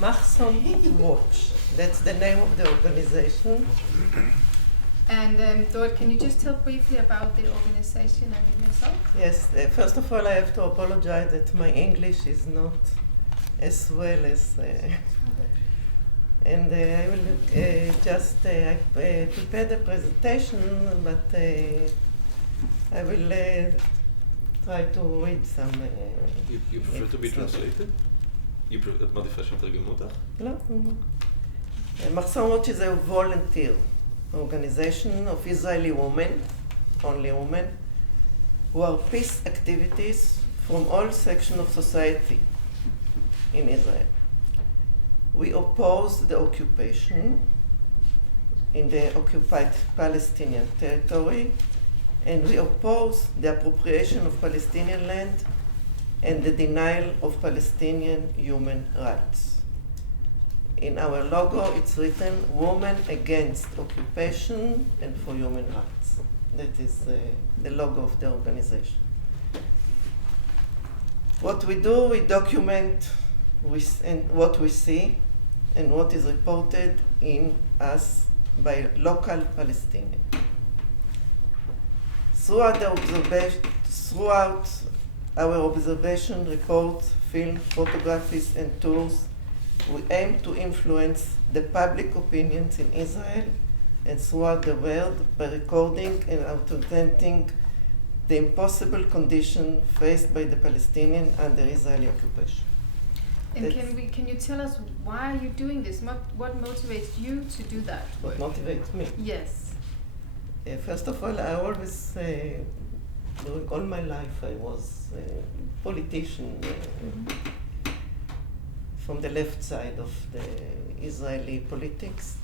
Machsom Watch. That's the name of the organization. And Dorit, can you just tell briefly about the organization and yourself? Yes, first of all, I have to apologize that my English is not as well as. And I will just prepare the presentation, but I will try to read some. You prefer to be translated? את מעדיפה שיתרגמו אותך? לא. Machsom Watch is a volunteer organization of Israeli women, only women, who are peace activities from all sections of society in Israel. We oppose the occupation in the occupied Palestinian territory, and we oppose the appropriation of Palestinian land and the denial of Palestinian human rights. In our logo, it's written, Women Against Occupation and for Human Rights. That is the logo of the organization. What we do, we document what we see and what is reported in us by local Palestinians. Throughout our observation, reports, film, photographies, and tours, we aim to influence the public opinions in Israel and throughout the world by recording and documenting the impossible condition faced by the Palestinians under Israeli occupation. And can you tell us why are you doing this? What motivates you to do that work? What motivates me? Yes. First of all, I always, during all my life, I was a politician from the left side of the Israeli politics.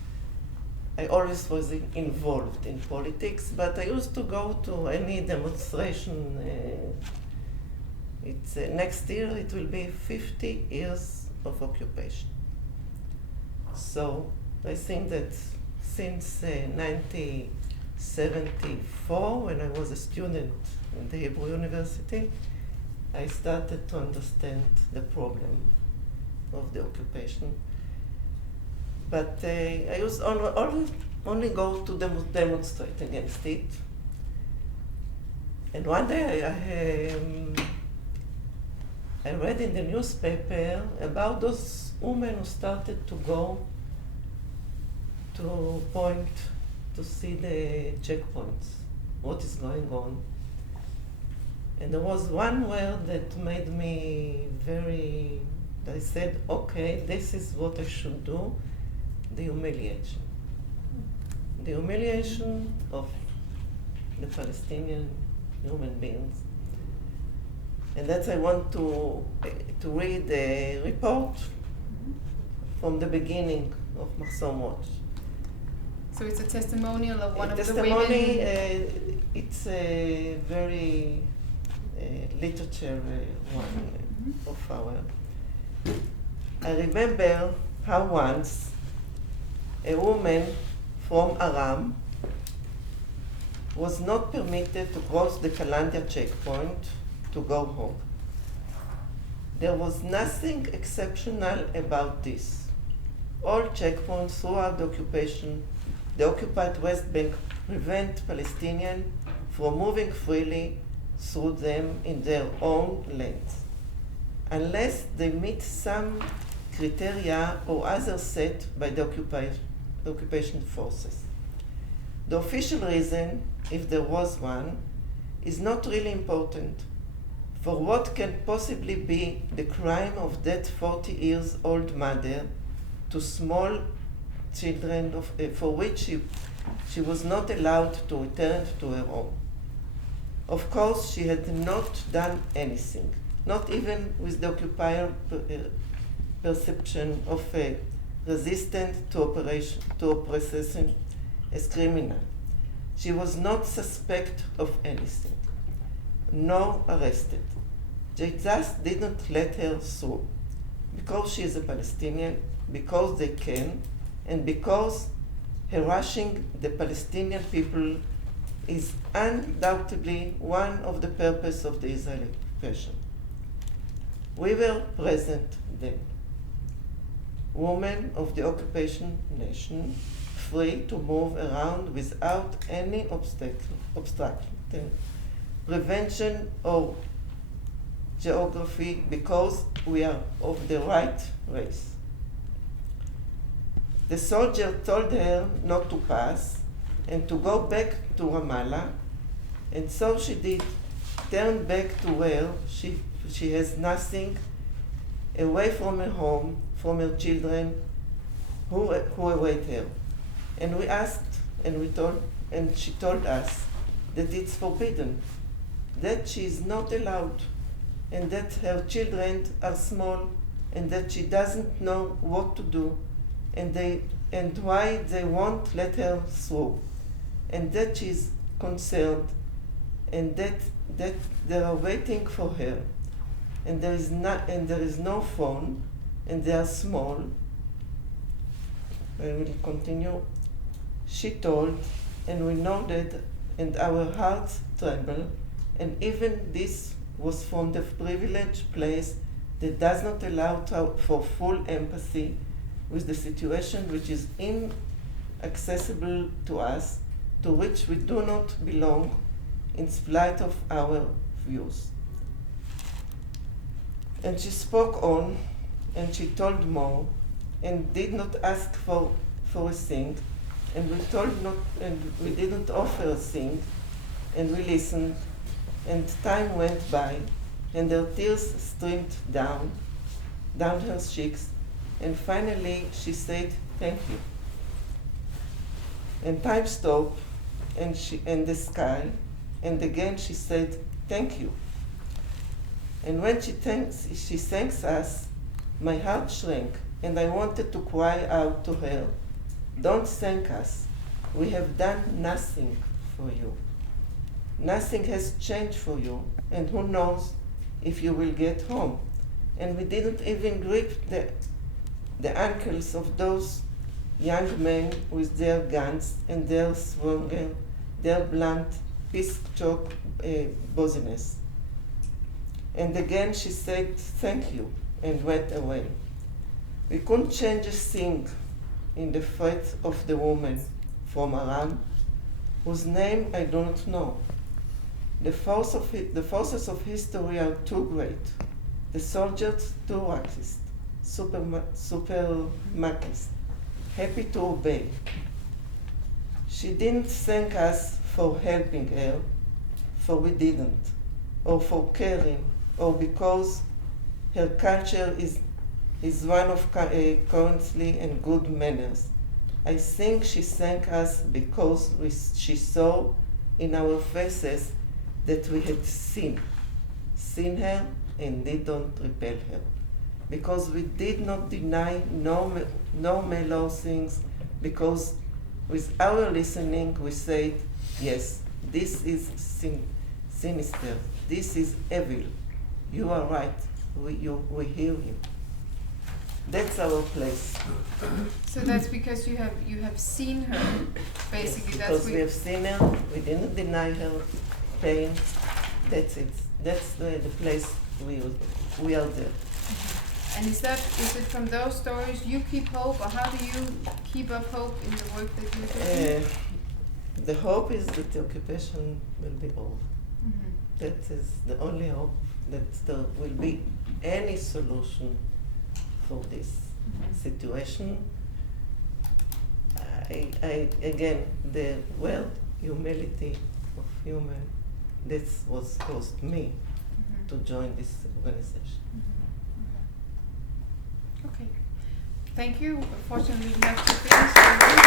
I always was involved in politics, but I used to go to any demonstration. Next year it will be 50 years of occupation. So I think that since 1974, when I was a student in the Hebrew University, I started to understand the problem of the occupation. But I used only go to demonstrate against it. And one day I read in the newspaper about those women who started to go to point to see the checkpoints, what is going on. And there was one word that made me I said, okay, this is what I should do, the humiliation. The humiliation of the Palestinian human beings. And that's I want to read a report from the beginning of Machsom Watch. So it's a testimonial of one of the testimony, women. it's a very literature one of our. I remember how once a woman from Aram was not permitted to cross the Calandia checkpoint to go home. There was nothing exceptional about this. All checkpoints throughout the occupation, the occupied West Bank, prevent Palestinians from moving freely through them in their own lands, unless they meet some criteria or others set by the occupation forces. The official reason, if there was one, is not really important. For what can possibly be the crime of that 40-year-old mother to small children for which she was not allowed to return to her home? Of course, she had not done anything, not even with the occupier perception of a resistance to oppression as criminal. She was not suspect of anything, nor arrested. They just didn't let her through, because she is a Palestinian, because they can, and because harassing the Palestinian people is undoubtedly one of the purposes of the Israeli occupation. We were present then. women of the occupation nation, free to move around without any obstacle, prevention or geography, because we are of the right race. The soldier told her not to pass and to go back to Ramallah, and so she did, turned back to where she has nothing, away from her home, from her children who await her. And we asked, and she told us that it's forbidden, that she is not allowed, and that her children are small, and that she doesn't know what to do, and why they won't let her through, and that she is concerned, and that they are waiting for her, and there is no phone, and they are small. I will continue. She told, and we nodded, and our hearts trembled, and even this was from the privileged place that does not allow for full empathy with the situation which is inaccessible to us, to which we do not belong, in spite of our views. And she spoke on, and she told more, and did not ask for a thing, and we didn't offer a thing, and we listened, and time went by, and her tears streamed down her cheeks, and finally she said, "Thank you." And time stopped, and the sky, and again she said, "Thank you." And when she thanks us, my heart shrank, and I wanted to cry out to her, "Don't thank us. We have done nothing for you. Nothing has changed for you, and who knows if you will get home." And we didn't even grip the ankles of those young men with their guns and their blunt, piece-chalk bosoms. And again she said, "Thank you," and went away. We couldn't change a thing in the fate of the woman from Aram, whose name I do not know. The forces of history are too great. The soldiers too racist, super machist, happy to obey. She didn't thank us for helping her, for we didn't, or for caring, or because her culture is one of currency and good manners. I think she thanked us because she saw in our faces that we had seen her and didn't repel her. Because we did not deny no mellow things, because with our listening we said, "Yes, this is sinister, this is evil. You are right, we hear you." That's our place. So that's because you have seen her, basically. Yes, because we have seen her, we didn't deny her pain. That's it. That's the place we are there. And is it from those stories you keep hope, or how do you keep up hope in the work that you're doing? The hope is that the occupation will be over. Mm-hmm. That is the only hope, that there will be any solution for this situation. Again, the humility of human, that's what caused me to join this organization. Okay. Thank you. Fortunately, we have to finish.